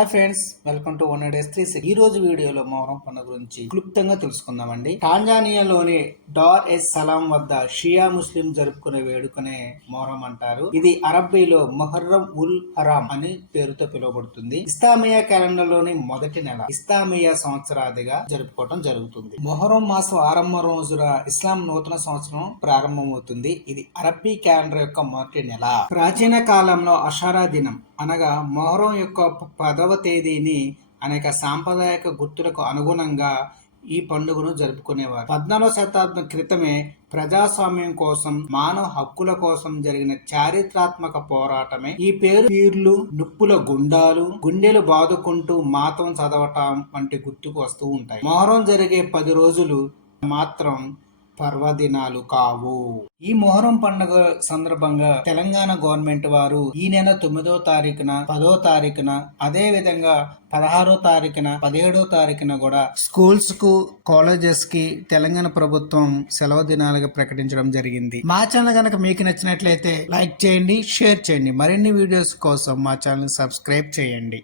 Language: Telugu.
Hi friends, welcome to 100 Days 360. ఈ రోజు వీడియోలో మొహరం పండుగ గురించి క్లుప్తంగా తెలుసుకుందామండి. టాంజానియాలోని డార్ ఎస్ సలాం వద్ద షియా ముస్లిం జరుపుకునే వేడుకనే మొహరం అంటారు. ఇది అరబ్బీలో మొహర్రం ఉల్ హరాం అని పేరుతో పిలువబడుతుంది. ఇస్లామియా క్యాలెండర్ లోని మొదటి నెల ఇస్లామియా సంవత్సరాదిగా జరుపుకోవడం జరుగుతుంది. మొహరం మాసం ఆరంభం రోజున ఇస్లాం నూతన సంవత్సరం ప్రారంభమవుతుంది. ఇది అరబ్బీ క్యాలెండర్ యొక్క మొదటి నెల. ప్రాచీన కాలంలో అషారా దినం అనగా మొహరం యొక్క 10వ తేదీని అనేక సాంప్రదాయక గుర్తులకు అనుగుణంగా ఈ పండుగను జరుపుకునేవారు. 14వ శతాబ్దం క్రితమే ప్రజాస్వామ్యం కోసం, మానవ హక్కుల కోసం జరిగిన చారిత్రాత్మక పోరాటమే ఈ పేరు. పీర్లు, నిప్పుల గుండాలు, గుండెలు బాదుకుంటూ మాతం చదవటం వంటి గుర్తుకు వస్తూ ఉంటాయి. మొహరం జరిగే 10 రోజులు మాత్రం పర్వదినాలు కావు. ఈ మొహరం పండుగ సందర్భంగా తెలంగాణ గవర్నమెంట్ వారు ఈ నెల 9వ తారీఖున, 10వ తారీఖున, అదే విధంగా 16వ తారీఖున, 17వ తారీఖున కూడా స్కూల్స్ కు, కాలేజెస్ కి తెలంగాణ ప్రభుత్వం సెలవు దినాలుగా ప్రకటించడం జరిగింది. మా ఛానల్ కనుక మీకు నచ్చినట్లయితే లైక్ చేయండి, షేర్ చేయండి. మరిన్ని వీడియోస్ కోసం మా ఛానల్ సబ్స్క్రైబ్ చేయండి.